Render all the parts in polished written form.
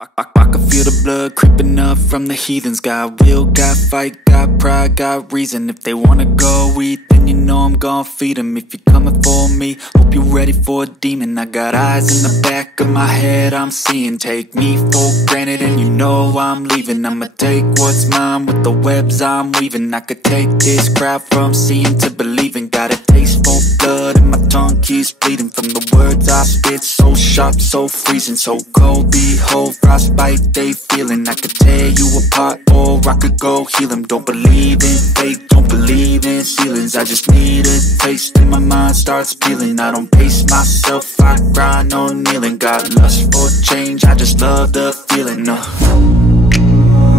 I can feel the blood creeping up from the heathens. Got will, got fight, got pride, got reason. If they wanna go eat, then you know I'm gon' feed them. If you're coming for me, hope you're ready for a demon. I got eyes in the back of my head, I'm seeing. Take me for granted and you know I'm leaving. I'ma take what's mine with the webs I'm weaving. I could take this crowd from seeing to believing. Got a taste for blood and my tongue keeps bleeding from the words I spit. So sharp, so freezing, so cold. Behold, frostbite they feeling. I could tear you apart or I could go heal them. Don't believe in fate, don't believe in ceilings. I just need a taste and my mind starts peeling. I don't pace myself, I grind on kneeling. Got lust for change, I just love the feeling.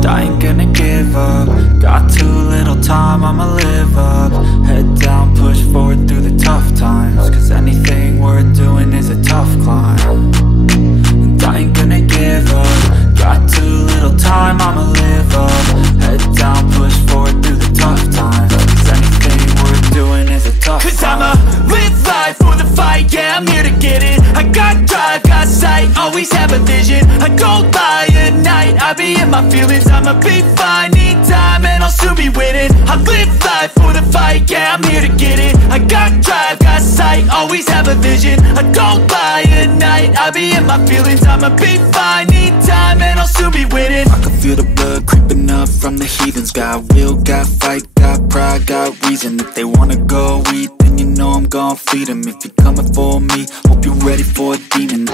I ain't gonna give up. Got too little time, I'ma live up. Head down, push forward through the tough times. Cause anything worth doing is a tough climb. And I ain't gonna give up. Got too little time, I'ma live up. Head down, push forward through the tough times. Cause anything worth doing is a tough climb. Cause I'ma live life for the fight, yeah, I'm here to get it. I got drive, got sight, always have a vision. I don't lie at night, I be in my feelings. I'ma be fine, need time, and I'll soon be winning. I live life for the fight, yeah, I'm here to get it. I got drive, got sight, always have a vision. I don't lie at night, I be in my feelings. I'ma be fine, need time, and I'll soon be winning. I can feel the blood creeping up from the heathens. Got will, got fight, got pride, got reason. If they wanna go eat, then you know I'm gon' feed them. If you're coming for me, hope you're ready for a demon.